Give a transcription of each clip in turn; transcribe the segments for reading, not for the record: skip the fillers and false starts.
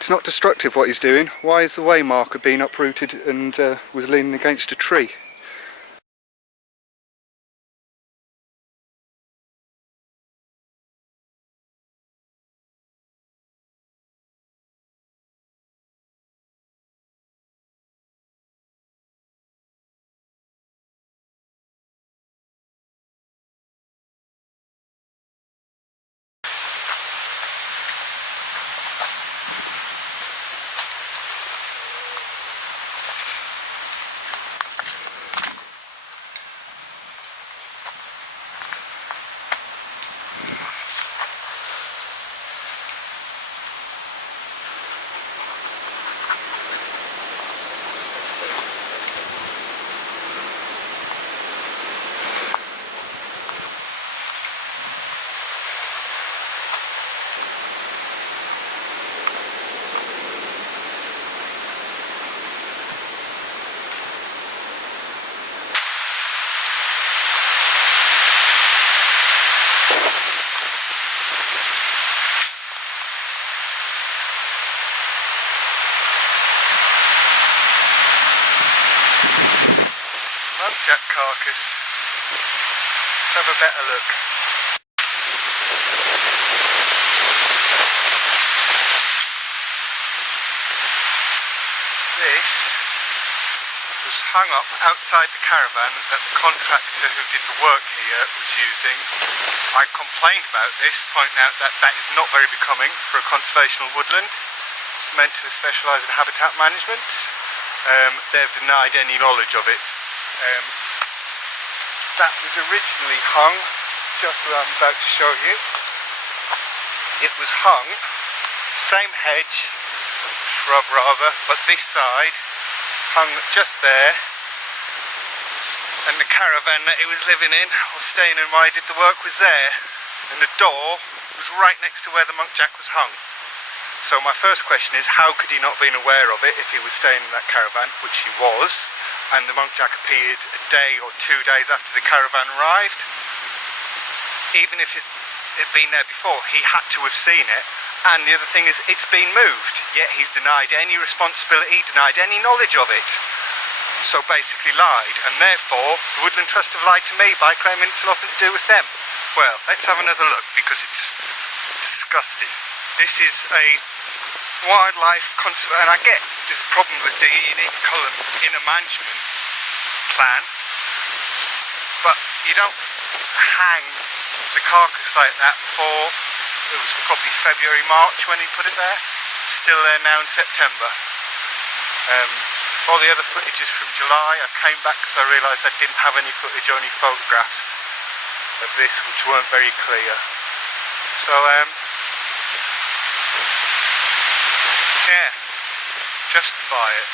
It's not destructive what he's doing. Why is the way marker being uprooted and was leaning against a tree? Muntjac carcass. Let's have a better look. This was hung up outside the caravan that the contractor who did the work here was using. I complained about this, pointing out that that is not very becoming for a conservational woodland. It's meant to specialise in habitat management. They've denied any knowledge of it. That was originally hung just where I'm about to show you. It was hung, same hedge, shrub rather, but this side hung just there, and the caravan that he was living in or staying in while he did the work was there, and the door was right next to where the muntjac was hung. So my first question is, how could he not have been aware of it if he was staying in that caravan, which he was, and the muntjac appeared a day or 2 days after the caravan arrived? Even if it had been there before, he had to have seen it. And the other thing is, it's been moved, yet he's denied any responsibility, denied any knowledge of it. So basically lied, and therefore the Woodland Trust have lied to me by claiming it's nothing to do with them. Well, let's have another look, because it's disgusting. This is a wildlife conservation, and I get there's a problem with the unique column in a management plan, but you don't hang the carcass like that for, it was probably February, March when he put it there. Still there now in September. All the other footage is from July. I came back because I realised I didn't have any footage, only photographs of this, which weren't very clear. So, yeah, justify it.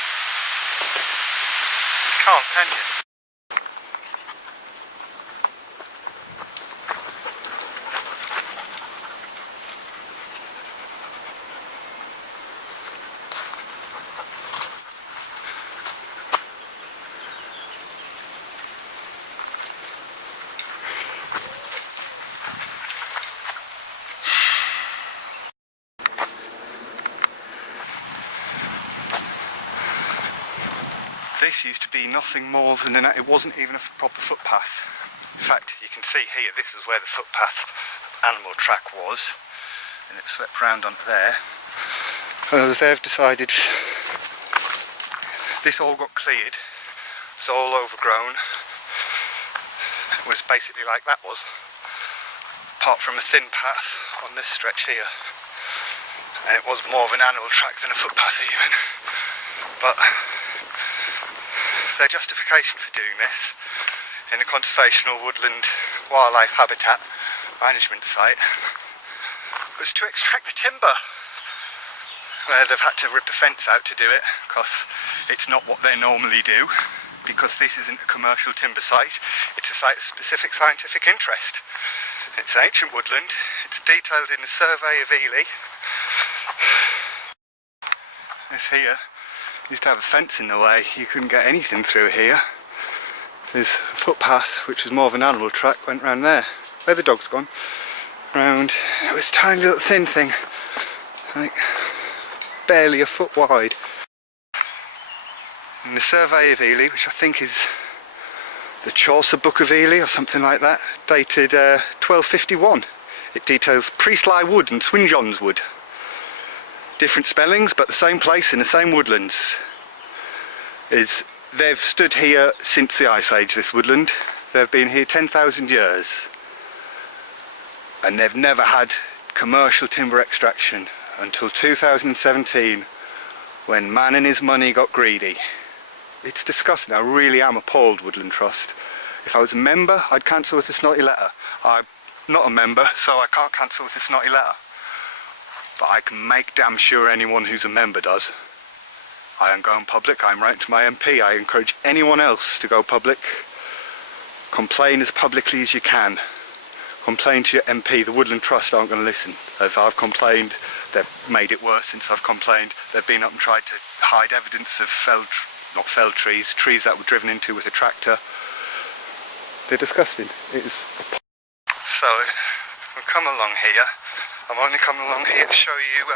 You can't, can you? This used to be nothing more than it wasn't even a proper footpath. In fact, you can see here, this is where the footpath animal track was, and it swept round onto there. They've decided this all got cleared, it's all overgrown. It was basically like that was, apart from a thin path on this stretch here. And it was more of an animal track than a footpath even. But their justification for doing this in a conservational woodland wildlife habitat management site was to extract the timber. They've had to rip a fence out to do it because it's not what they normally do, because this isn't a commercial timber site, it's a site of specific scientific interest. It's ancient woodland, it's detailed in the survey of Ely. This here used to have a fence in the way, you couldn't get anything through here. There's a footpath, which was more of an animal track, went round there, where the dog's gone, round. It was a tiny little thin thing. I think barely a foot wide. In the Survey of Ely, which I think is the Chaucer Book of Ely or something like that, dated 1251. It details Priestley Wood and Swinjohn's Wood. Different spellings, but the same place in the same woodlands. They've stood here since the Ice Age, this woodland. They've been here 10,000 years. And they've never had commercial timber extraction until 2017, when man and his money got greedy. It's disgusting. I really am appalled, Woodland Trust. If I was a member, I'd cancel with a snotty letter. I'm not a member, so I can't cancel with a snotty letter. But I can make damn sure anyone who's a member does. I am going public. I'm writing to my MP. I encourage anyone else to go public. Complain as publicly as you can. Complain to your MP. The Woodland Trust aren't going to listen. If I've complained, they've made it worse since I've complained. They've been up and tried to hide evidence of trees that were driven into with a tractor. They're disgusting. It is. So, we've come along here. I've only come along here to show you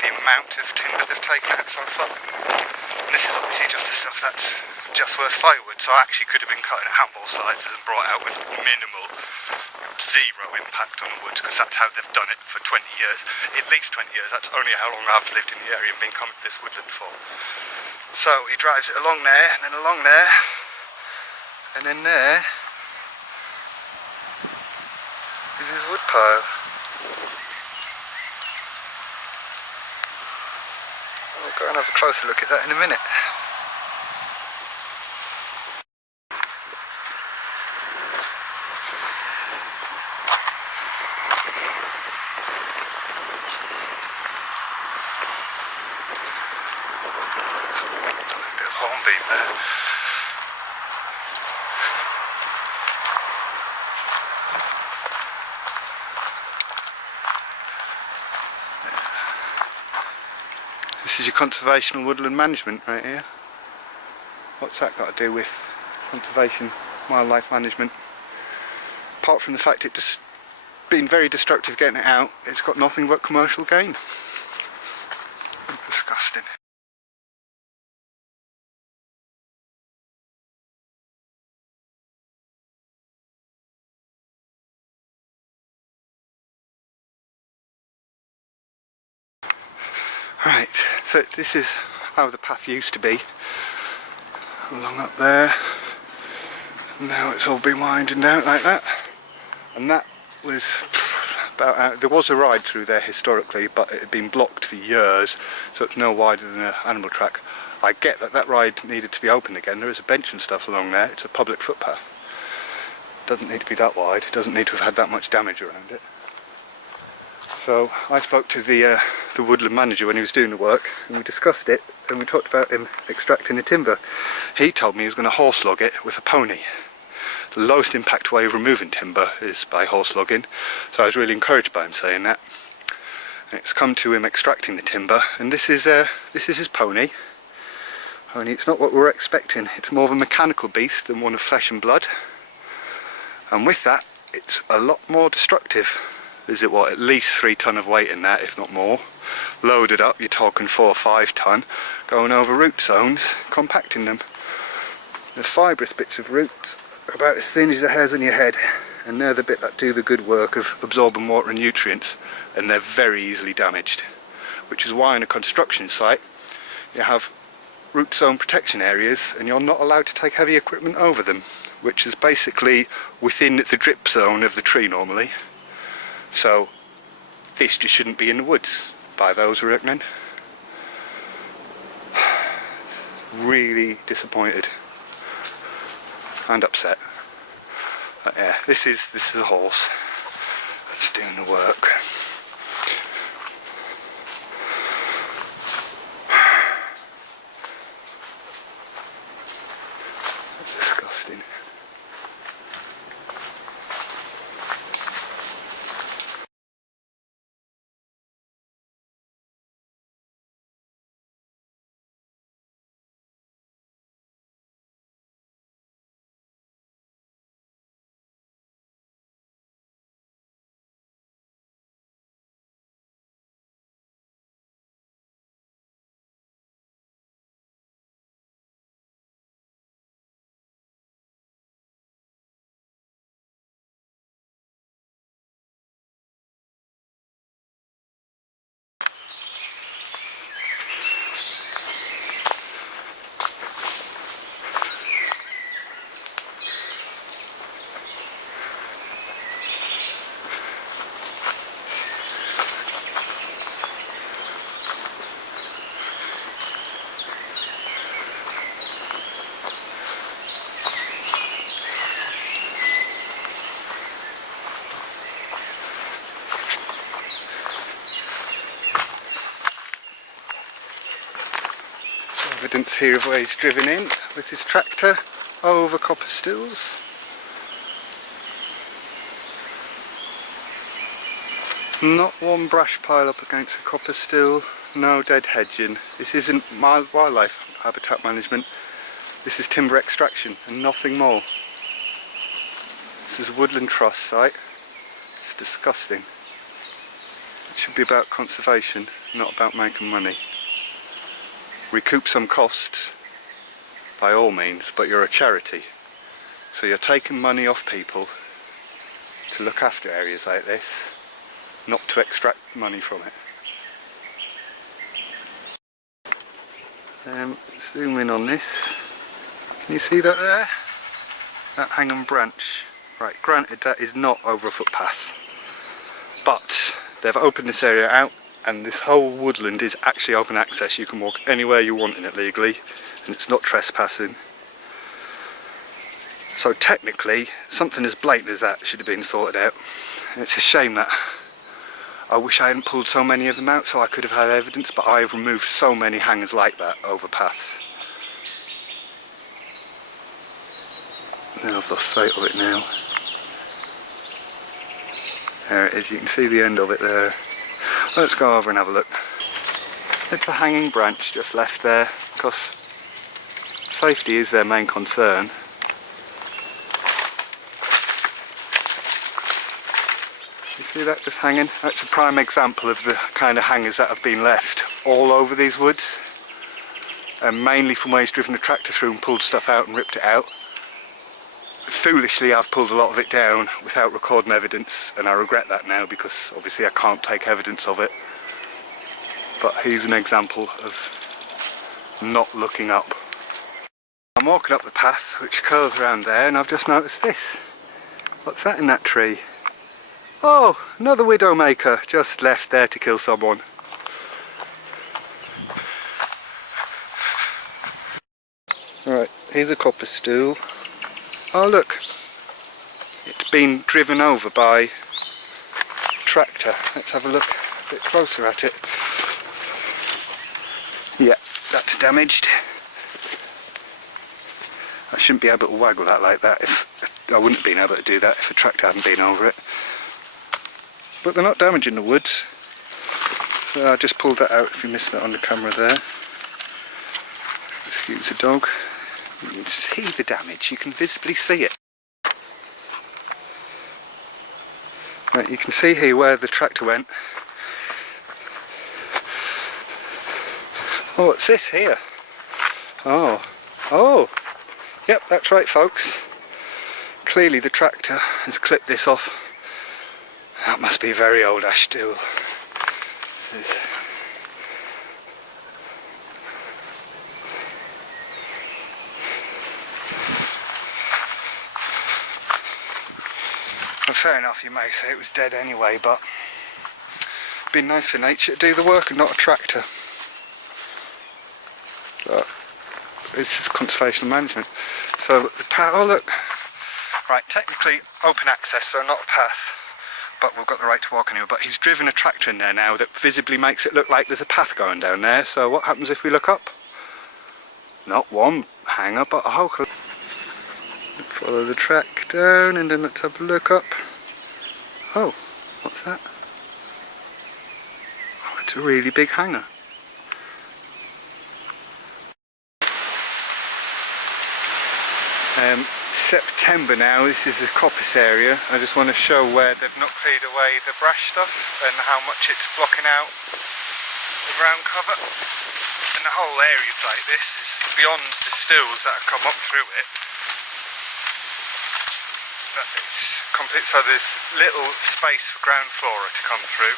the amount of timber they've taken out so far. And this is obviously just the stuff that's just worth firewood, so I actually could have been cutting out more slices and brought out with minimal, zero impact on the woods, because that's how they've done it for 20 years. At least 20 years. That's only how long I've lived in the area and been coming to this woodland for. So he drives it along there, and then along there, and then there is his wood pile. We'll go and have a closer look at that in a minute. A bit of hornbeam there. This is your conservation woodland management right here. What's that got to do with conservation, wildlife management? Apart from the fact it's just been very destructive getting it out, it's got nothing but commercial gain. Disgusting. Right, so this is how the path used to be, along up there. Now it's all been winding out like that, and that was about out. There was a ride through there historically, but it had been blocked for years, so it's no wider than an animal track. I get that that ride needed to be open again. There is a bench and stuff along there. It's a public footpath. It doesn't need to be that wide. It doesn't need to have had that much damage around it. So I spoke to the woodland manager when he was doing the work, and we discussed it, and we talked about him extracting the timber. He told me he was going to horse log it with a pony. The lowest impact way of removing timber is by horse logging, so I was really encouraged by him saying that. And it's come to him extracting the timber, and this is his pony. Only it's not what we were expecting. It's more of a mechanical beast than one of flesh and blood, and with that it's a lot more destructive. Is it what, at least 3 ton of weight in that, if not more. Loaded up, you're talking 4 or 5 ton, going over root zones, compacting them. The fibrous bits of roots are about as thin as the hairs on your head, and they're the bit that do the good work of absorbing water and nutrients, and they're very easily damaged. Which is why on a construction site you have root zone protection areas, and you're not allowed to take heavy equipment over them, which is basically within the drip zone of the tree normally. So this just shouldn't be in the woods by those reckoning. Really disappointed and upset. But yeah, this is a horse that's doing the work. evidence here of where he's driven in with his tractor over copper stools. Not one brush pile up against a copper stool, no dead hedging. This isn't wildlife habitat management, this is timber extraction and nothing more. This is a Woodland Trust site. It's disgusting. It should be about conservation, not about making money. Recoup some costs, by all means, but you're a charity. So you're taking money off people to look after areas like this, not to extract money from it. Zoom in on this. Can you see that there? That hanging branch. Right, granted that is not over a footpath, but they've opened this area out and this whole woodland is actually open access. You can walk anywhere you want in it legally and it's not trespassing. So technically something as blatant as that should have been sorted out. And it's a shame that I wish I hadn't pulled so many of them out so I could have had evidence, but I have removed so many hangers like that over paths. I've lost sight of it now. There it is, you can see the end of it there. Let's go over and have a look. It's a hanging branch just left there because safety is their main concern. You see that just hanging? That's a prime example of the kind of hangers that have been left all over these woods. And mainly from where he's driven the tractor through and pulled stuff out and ripped it out. Foolishly I've pulled a lot of it down without recording evidence, and I regret that now because obviously I can't take evidence of it. But here's an example of not looking up. I'm walking up the path which curls around there and I've just noticed this. What's that in that tree? Oh, another widowmaker just left there to kill someone. Right, here's a copper stool. Oh look, it's been driven over by a tractor. Let's have a look a bit closer at it. Yeah, that's damaged. I shouldn't be able to waggle that like that. I wouldn't have been able to do that if a tractor hadn't been over it. But they're not damaging the woods. So I just pulled that out if you missed that on the camera there. Excuse the dog. You can see the damage, you can visibly see it. Right, you can see here where the tractor went. Oh, what's this here? Oh, yep, that's right folks. Clearly the tractor has clipped this off. That must be a very old ash stool. Well, fair enough, you may say it was dead anyway, but it'd be nice for nature to do the work and not a tractor. But this is conservation management. So the path, oh look, right, technically open access, so not a path, but we've got the right to walk anywhere. But he's driven a tractor in there now that visibly makes it look like there's a path going down there. So what happens if we look up? Not one hanger, but a whole. Follow the track down and then let's have a look up. Oh, what's that? Oh, it's a really big hanger. September now, this is the coppice area. I just want to show where they've not cleared away the brash stuff and how much it's blocking out the ground cover. And the whole area like this is beyond the stools that have come up through it. But it's complete, so there's little space for ground flora to come through.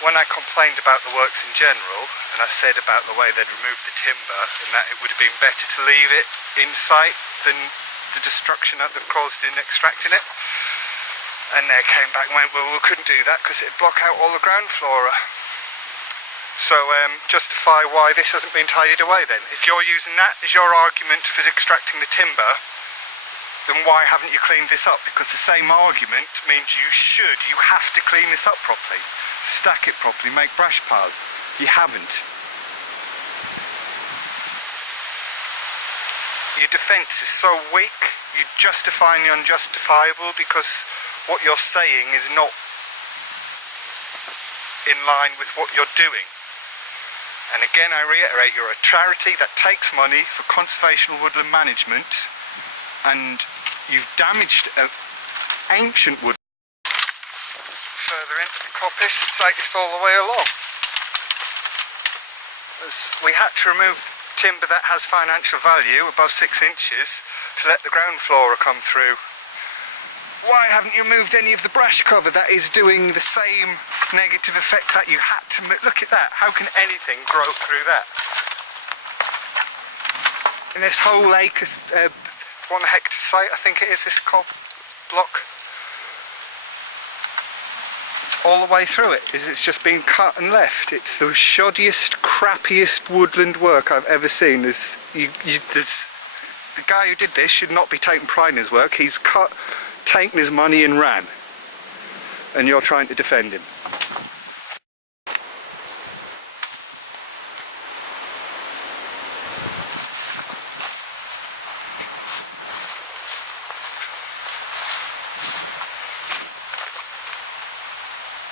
When I complained about the works in general, and I said about the way they'd removed the timber and that it would have been better to leave it in sight than the destruction that they've caused in extracting it, and they came back and went, well, we couldn't do that because it'd block out all the ground flora. So justify why this hasn't been tidied away then. If you're using that as your argument for extracting the timber, then why haven't you cleaned this up? Because the same argument means you have to clean this up properly, stack it properly, make brush piles. You haven't. your defence is so weak, you're justifying the unjustifiable because what you're saying is not in line with what you're doing. And again, I reiterate, you're a charity that takes money for conservation woodland management, and you've damaged an ancient wood. Further into the coppice, take this all the way along. We had to remove timber that has financial value above 6 inches to let the ground flora come through. Why haven't you moved any of the brush cover that is doing the same negative effect that you had to move? Look at that, how can anything grow through that? In this whole acre, 1 hectare site, I think it is, this cob block, it's all the way through it. It's just been cut and left. It's the shoddiest, crappiest woodland work I've ever seen. The guy who did this should not be taking pride in his work. He's taken his money and ran, and you're trying to defend him.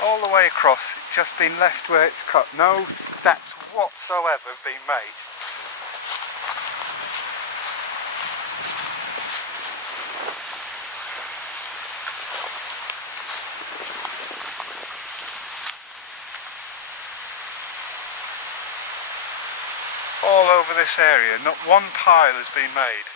All the way across, it's just been left where it's cut. No steps whatsoever have been made. All over this area, not one pile has been made.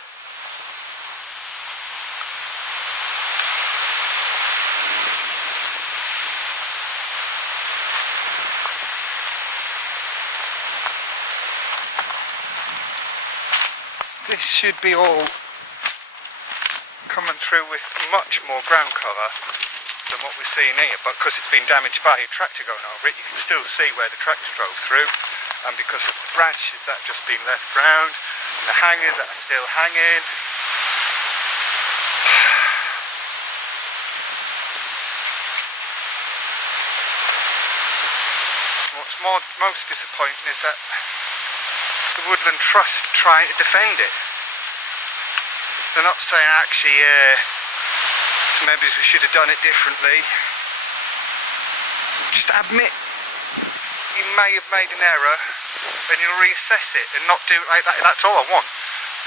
This should be all coming through with much more ground cover than what we're seeing here, but because it's been damaged by a tractor going over it, you can still see where the tractor drove through, and because of the branches that have just been left round, the hangers that are still hanging. What's most disappointing is that the Woodland Trust trying to defend it. They're not saying actually, maybe we should have done it differently. Just admit you may have made an error and you'll reassess it and not do it like that. That's all I want.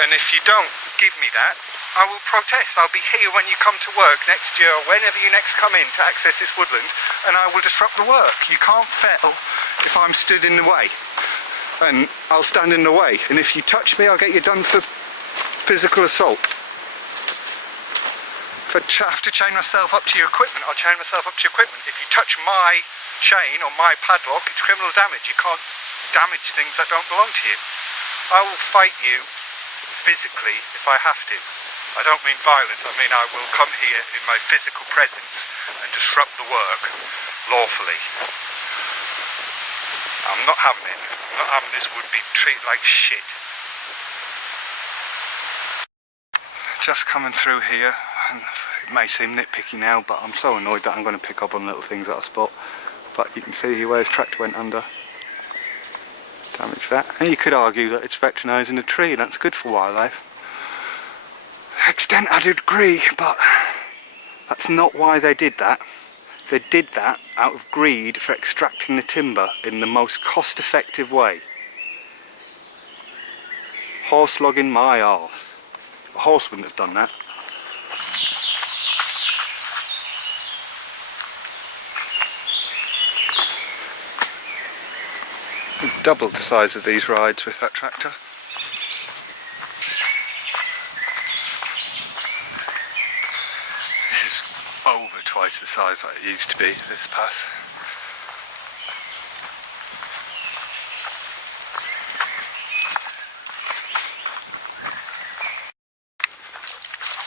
And if you don't give me that, I will protest. I'll be here when you come to work next year or whenever you next come in to access this woodland, and I will disrupt the work. You can't fail if I'm stood in the way. And I'll stand in the way, and if you touch me, I'll get you done for physical assault. If I have to chain myself up to your equipment, I'll chain myself up to your equipment. If you touch my chain or my padlock, it's criminal damage. You can't damage things that don't belong to you. I will fight you physically if I have to. I don't mean violence, I mean I will come here in my physical presence and disrupt the work lawfully. I'm not having it. I'm not having this would be treated like shit. Just coming through here, and it may seem nitpicky now, but I'm so annoyed that I'm going to pick up on little things that I spot. But you can see here where his tractor went under. Damage that. And you could argue that it's veterinising a tree, and that's good for wildlife. To an extent I'd agree, but that's not why they did that. They did that out of greed for extracting the timber in the most cost-effective way. Horse logging my arse. A horse wouldn't have done that. Doubled the size of these rides with that tractor. This is over twice the size that it used to be, this pass.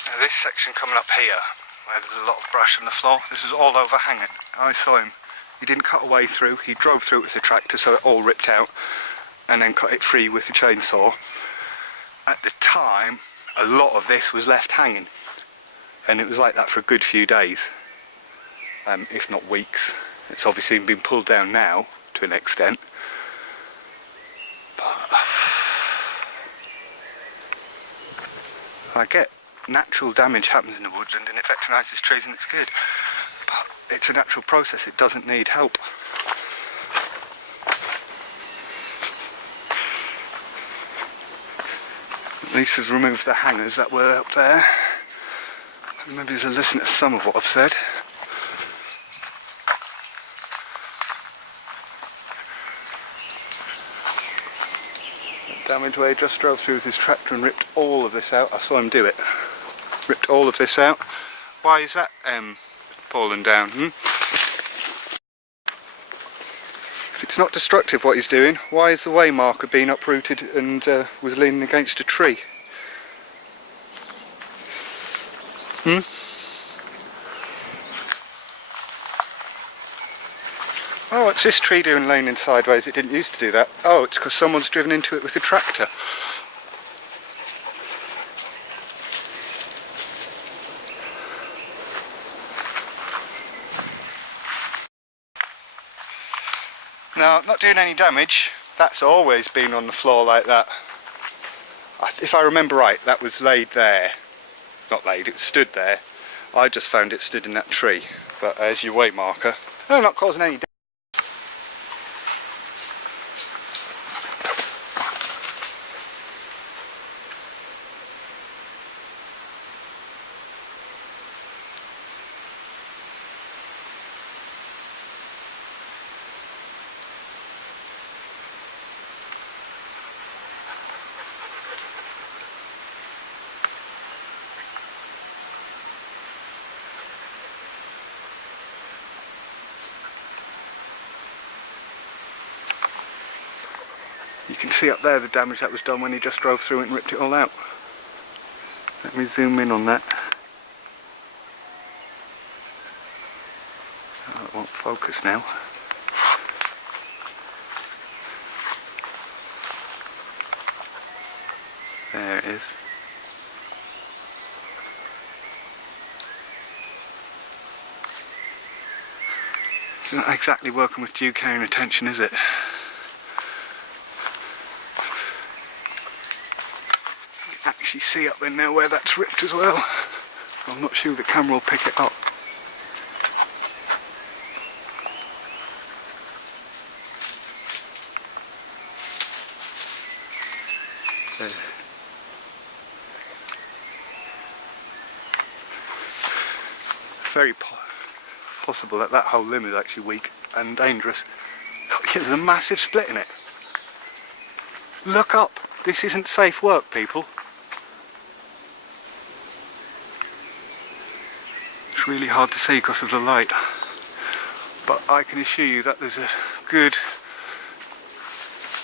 Now this section coming up here, where there's a lot of brush on the floor, this is all overhanging. I saw him. He didn't cut a way through, he drove through it with the tractor so it all ripped out and then cut it free with the chainsaw. At the time, a lot of this was left hanging, and it was like that for a good few days, if not weeks. It's obviously been pulled down now to an extent, but I get natural damage happens in the woodland and it veteranises trees and it's good, but it's a natural process, it doesn't need help. At least has removed the hangers that were up there. Maybe there's a listen to some of what I've said. Damage where he just drove through with his tractor and ripped all of this out. I saw him do it. Ripped all of this out. Why is that fallen down? If it's not destructive what he's doing, why is the way marker being uprooted and was leaning against a tree? Oh, what's this tree doing leaning sideways? It didn't used to do that. Oh, it's because someone's driven into it with a tractor. No, not doing any damage. That's always been on the floor like that. If I remember right, that was laid there. Not laid, it was stood there. I just found it stood in that tree. But there's your way marker. Oh, not causing any damage. You can see up there the damage that was done when he just drove through it and ripped it all out. Let me zoom in on that. Oh, it won't focus now. There it is. It's not exactly working with due care and attention, is it? Actually see up in there where that's ripped as well. I'm not sure the camera will pick it up. There. Very possible that that whole limb is actually weak and dangerous. There's a massive split in it. Look up. This isn't safe work, people. It's really hard to see because of the light, but I can assure you that there's a good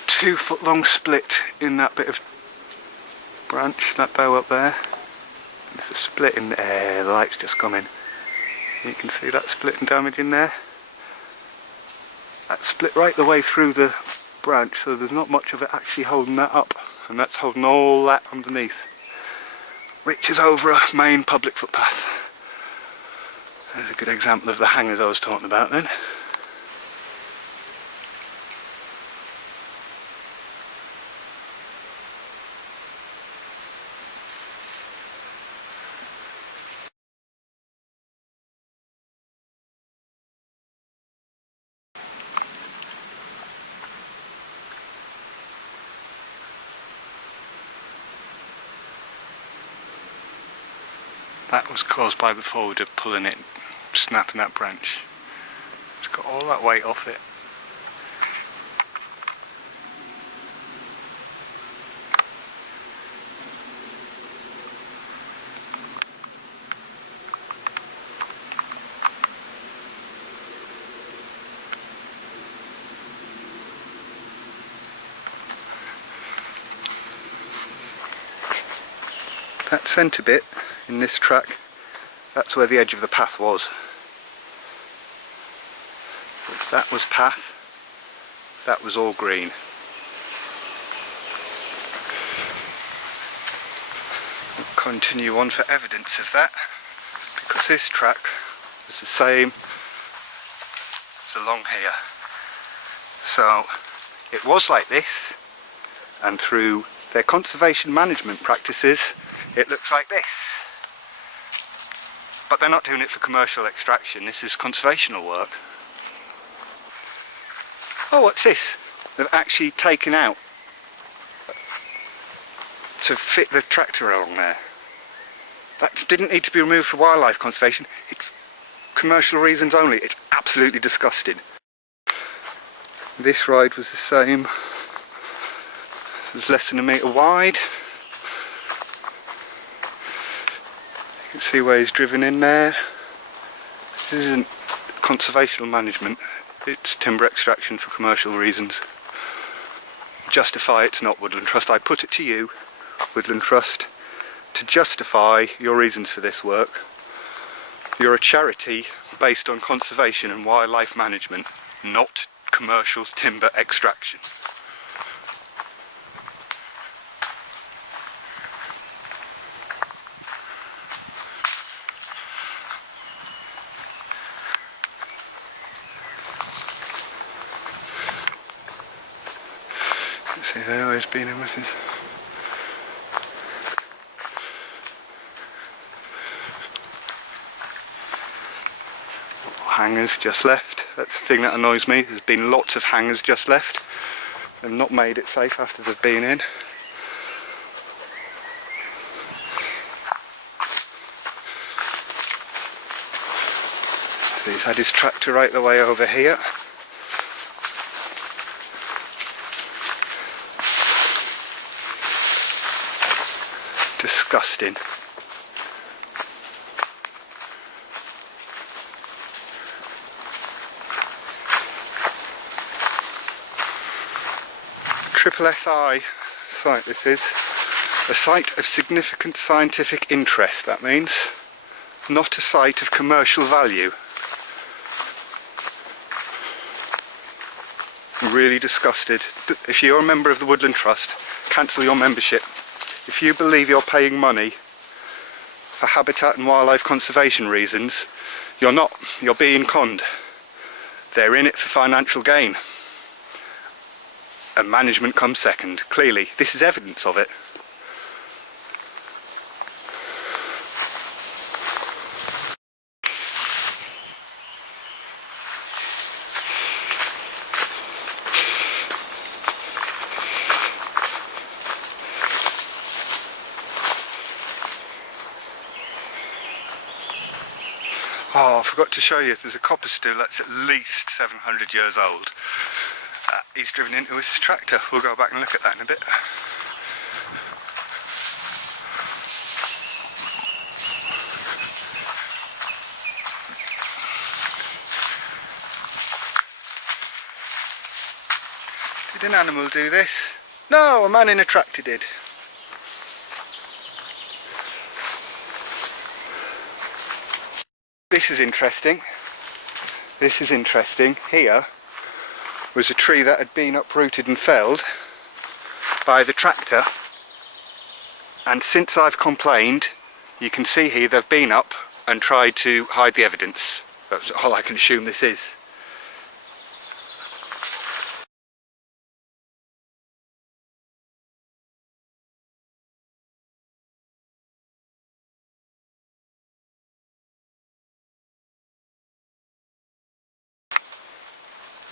2 foot long split in that bit of branch, that bough up there. There's a split in there, the light's just come in. You can see that split and damage in there. That split right the way through the branch, so there's not much of it actually holding that up, and that's holding all that underneath, which is over a main public footpath. There's a good example of the hangers I was talking about then. That was caused by the forwarder pulling it, snapping that branch. It's got all that weight off it. That centre bit in this track, that's where the edge of the path was. If that was path, that was all green. We'll continue on for evidence of that, because this track was the same as along here. So it was like this, and through their conservation management practices, it looks like this. But they're not doing it for commercial extraction, this is conservational work. Oh, what's this? They've actually taken out to fit the tractor along there. That didn't need to be removed for wildlife conservation. It's commercial reasons only. It's absolutely disgusting. This ride was the same. It was less than a metre wide. You can see where he's driven in there. This isn't conservational management. It's timber extraction for commercial reasons. Justify it's not Woodland Trust. I put it to you, Woodland Trust, to justify your reasons for this work. You're a charity based on conservation and wildlife management, not commercial timber extraction. See, there always been in with this. Hangers just left. That's the thing that annoys me. There's been lots of hangers just left. They've not made it safe after they've been in. So he's had his tractor right the way over here. Disgusting. SSSI site this is. A site of significant scientific interest, that means. Not a site of commercial value. I'm really disgusted. If you're a member of the Woodland Trust, cancel your membership. If you believe you're paying money for habitat and wildlife conservation reasons, you're not. You're being conned. They're in it for financial gain. And management comes second. Clearly, this is evidence of it. Oh, I forgot to show you, there's a copper stool that's at least 700 years old. He's driven into his tractor. We'll go back and look at that in a bit. Did an animal do this? No, a man in a tractor did. This is interesting. This is interesting. Here was a tree that had been uprooted and felled by the tractor, and since I've complained, you can see here they've been up and tried to hide the evidence. That's all I can assume this is.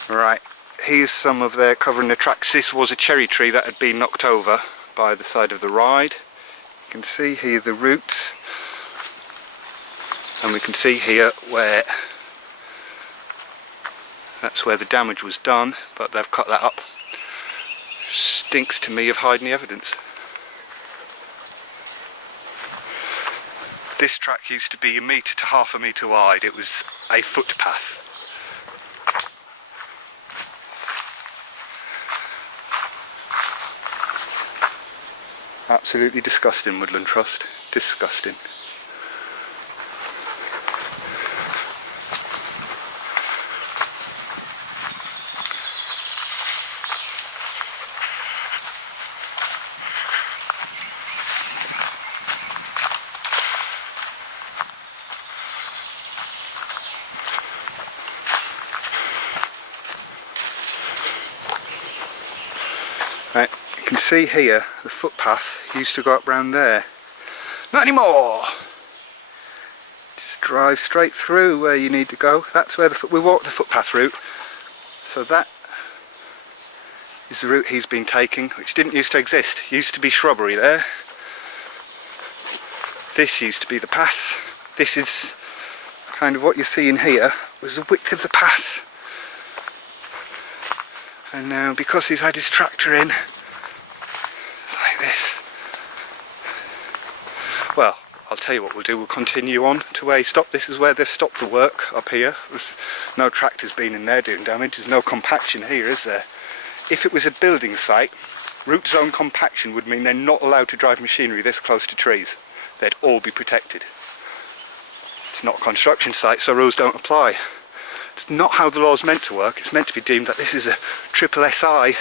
Right, here's some of their covering the tracks. This was a cherry tree that had been knocked over by the side of the ride. You can see here the roots, and we can see here where that's where the damage was done, but they've cut that up. Stinks to me of hiding the evidence. This track used to be a metre to half a metre wide. It was a footpath. Absolutely disgusting, Woodland Trust. Disgusting. Right, you can see here the footpath used to go up round there. Not anymore. Just drive straight through where you need to go. That's where we walked the footpath route. So that is the route he's been taking, which didn't used to exist. It used to be shrubbery there. This used to be the path. This is kind of what you're seeing here was the width of the path. And now because he's had his tractor in, it's like this. Well, I'll tell you what we'll do, we'll continue on to where he stopped. This is where they've stopped the work up here. There's no tractors been in there doing damage, there's no compaction here, is there? If it was a building site, root zone compaction would mean they're not allowed to drive machinery this close to trees. They'd all be protected. It's not a construction site, so rules don't apply. It's not how the law's meant to work. It's meant to be deemed that this is a SSSI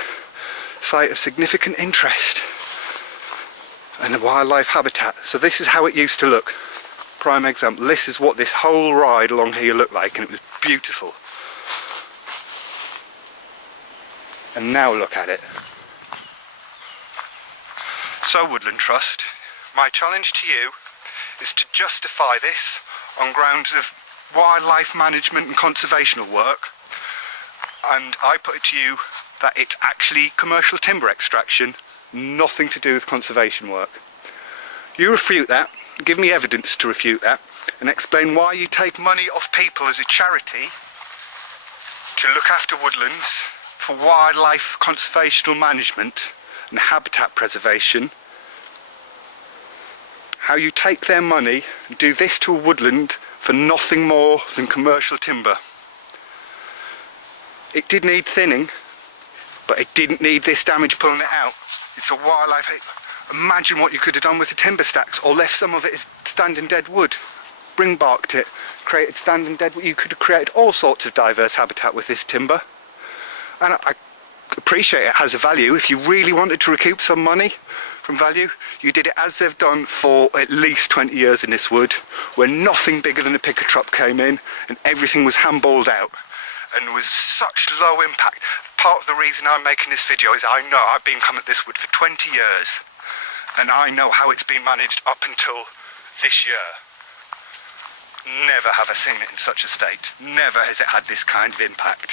site of significant interest and a wildlife habitat. So this is how it used to look. Prime example. This is what this whole ride along here looked like, and it was beautiful. And now look at it. So Woodland Trust, my challenge to you is to justify this on grounds of wildlife management and conservational work, and I put it to you that it's actually commercial timber extraction, nothing to do with conservation work. You refute that, give me evidence to refute that, and explain why you take money off people as a charity to look after woodlands for wildlife conservational management and habitat preservation. How you take their money and do this to a woodland for nothing more than commercial timber. It did need thinning, but it didn't need this damage pulling it out. It's a wildlife. Imagine what you could have done with the timber stacks, or left some of it as standing dead wood. Spring barked it, created standing dead wood. You could have created all sorts of diverse habitat with this timber. And I appreciate it has a value. If you really wanted to recoup some money from value, you did it as they've done for at least 20 years in this wood, where nothing bigger than a picker truck came in and everything was handballed out and was such low impact. Part of the reason I'm making this video is I know I've been coming at this wood for 20 years and I know how it's been managed up until this year. Never have I seen it in such a state. Never has it had this kind of impact.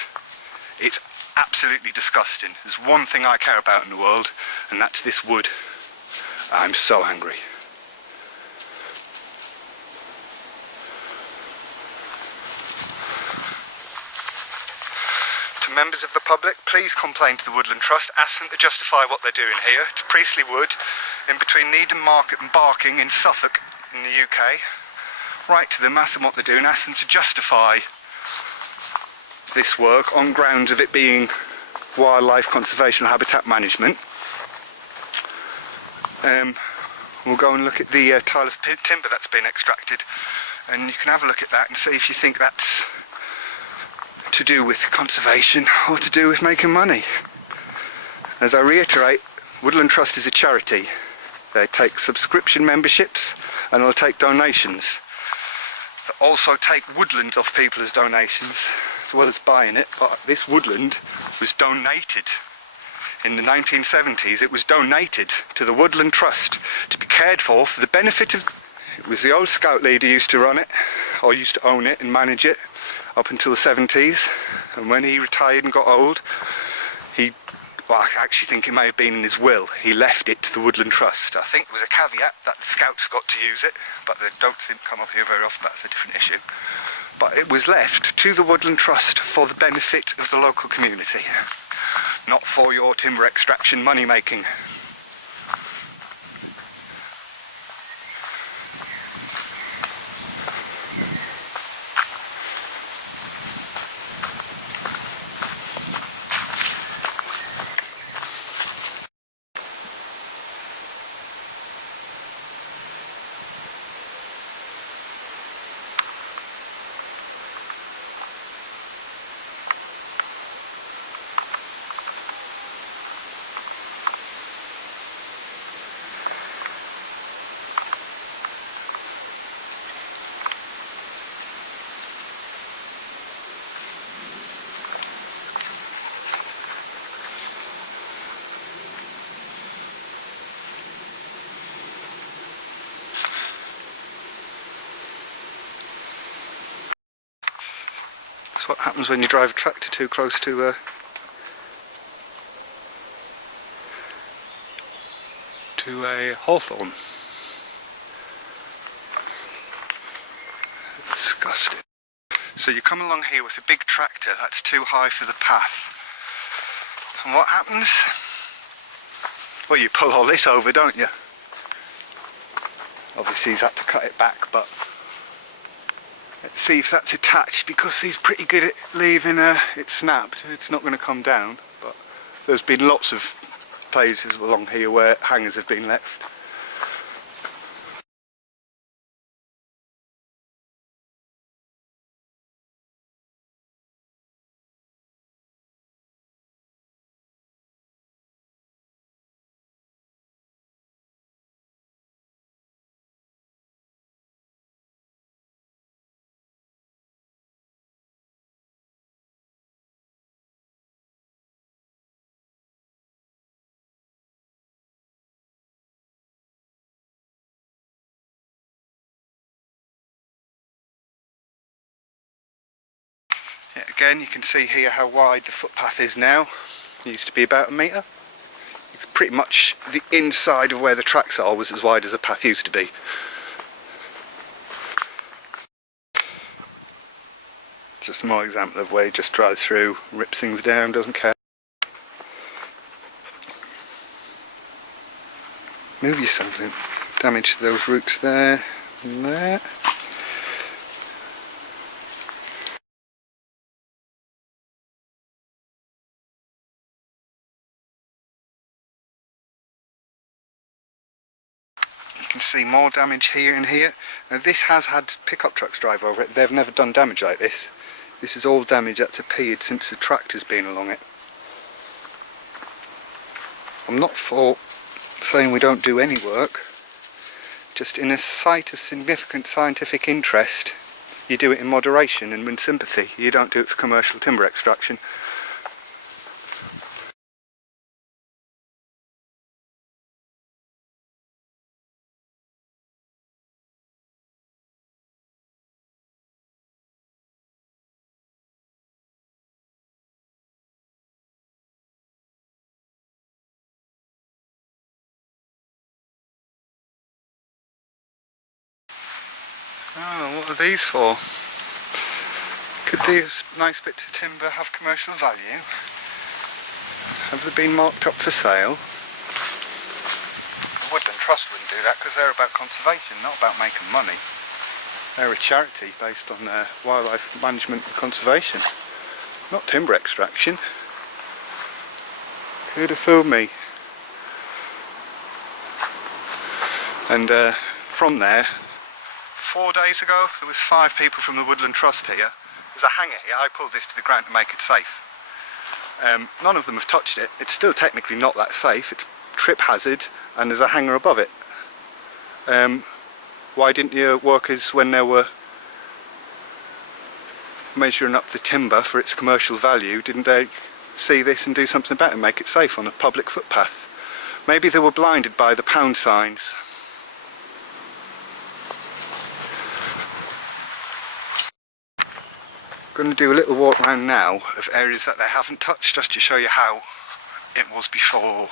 It's absolutely disgusting. There's one thing I care about in the world, and that's this wood. I'm so angry. To members of the public, please complain to the Woodland Trust, ask them to justify what they're doing here. It's Priestley Wood, in between Needham Market and Barking in Suffolk in the UK. Write to them, ask them what they're doing, ask them to justify this work on grounds of it being wildlife conservation and habitat management. We'll go and look at the tile of timber that's been extracted, and you can have a look at that and see if you think that's to do with conservation or to do with making money. As I reiterate, Woodland Trust is a charity. They take subscription memberships and they'll take donations. They also take woodlands off people as donations, as well as buying it. But this woodland was donated in the 1970s. It was donated to the Woodland Trust to be cared for the benefit of... It was the old scout leader used to run it, or used to own it and manage it up until the 70s. And when he retired and got old, well, I actually think it may have been in his will, he left it to the Woodland Trust. I think there was a caveat that the scouts got to use it, but they don't seem to come up here very often. That's a different issue. But it was left to the Woodland Trust for the benefit of the local community, not for your timber extraction money making. That's what happens when you drive a tractor too close to a hawthorn. Disgusting. So you come along here with a big tractor that's too high for the path. And what happens? Well, you pull all this over, don't you? Obviously he's had to cut it back, but let's see if that's attached, because he's pretty good at leaving it snapped. It's not going to come down, but there's been lots of places along here where hangers have been left. Yeah, again, you can see here how wide the footpath is now. It used to be about 1 metre. It's pretty much the inside of where the tracks are was as wide as the path used to be. Just more example of where he just drives through, rips things down, doesn't care. Move you something. Damage to those roots there and there. You can see more damage here and here. Now this has had pickup trucks drive over it. They've never done damage like this. This is all damage that's appeared since the tractor's been along it. I'm not for saying we don't do any work. Just in a sight of significant scientific interest, you do it in moderation and with sympathy. You don't do it for commercial timber extraction. Oh, what are these for? Could these nice bits of timber have commercial value? Have they been marked up for sale? The Woodland Trust wouldn't do that because they're about conservation, not about making money. They're a charity based on wildlife management and conservation, not timber extraction. Could have fooled me. And from there, 4 days ago, there was 5 people from the Woodland Trust here. There's a hanger here. I pulled this to the ground to make it safe. None of them have touched it. It's still technically not that safe. It's trip hazard, and there's a hanger above it. Why didn't your workers, when they were measuring up the timber for its commercial value, didn't they see this and do something about it and make it safe on a public footpath? Maybe they were blinded by the pound signs. I'm going to do a little walk around now of areas that they haven't touched, just to show you how it was before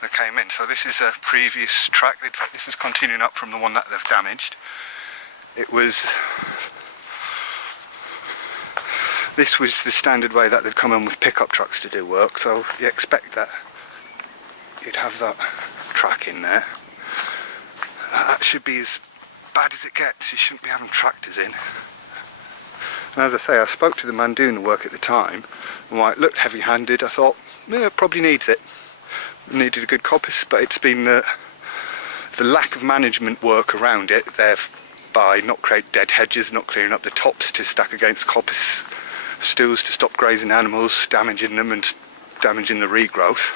they came in. So this is a previous track. In fact, this is continuing up from the one that they've damaged. This was the standard way that they'd come in with pickup trucks to do work, so you expect that you'd have that track in there. That should be as bad as it gets. You shouldn't be having tractors in. And as I say, I spoke to the man doing the work at the time, and while it looked heavy-handed, I thought, yeah, it probably needs it. It needed a good coppice, but it's been the lack of management work around it, thereby not create dead hedges, not clearing up the tops to stack against coppice stools to stop grazing animals, damaging them and damaging the regrowth,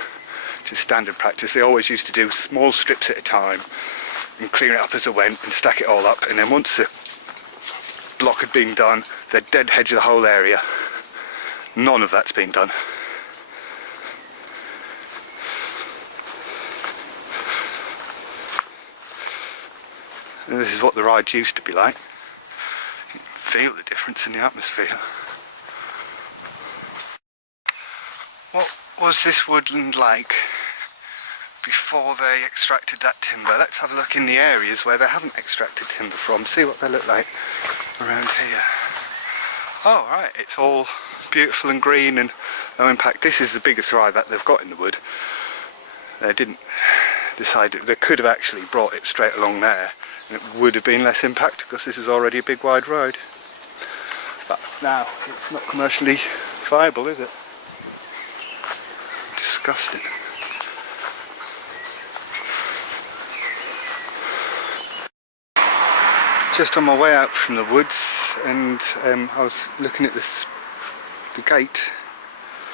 which is standard practice. They always used to do small strips at a time and clear it up as they went and stack it all up, and then once the block had been done, they'd dead hedge the whole area. None of that's been done. And this is what the rides used to be like. You can feel the difference in the atmosphere. What was this woodland like before they extracted that timber? Let's have a look in the areas where they haven't extracted timber from, see what they look like around here. Oh right, it's all beautiful and green and no impact. This is the biggest rye that they've got in the wood. They didn't decide it. They could have actually brought it straight along there and it would have been less impact because this is already a big wide road. But now it's not commercially viable, is it? Disgusting. Just on my way out from the woods, and I was looking at the gate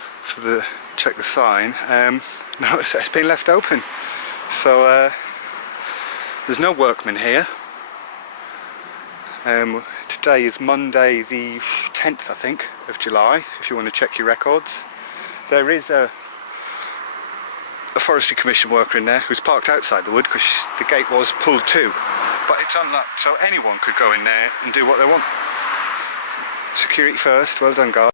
for the check the sign. Notice it's been left open, so there's no workmen here. Today is Monday the 10th, I think, of July. If you want to check your records, there is a Forestry Commission worker in there who's parked outside the wood because the gate was pulled too. But it's unlocked, so anyone could go in there and do what they want. Security first, well done guys.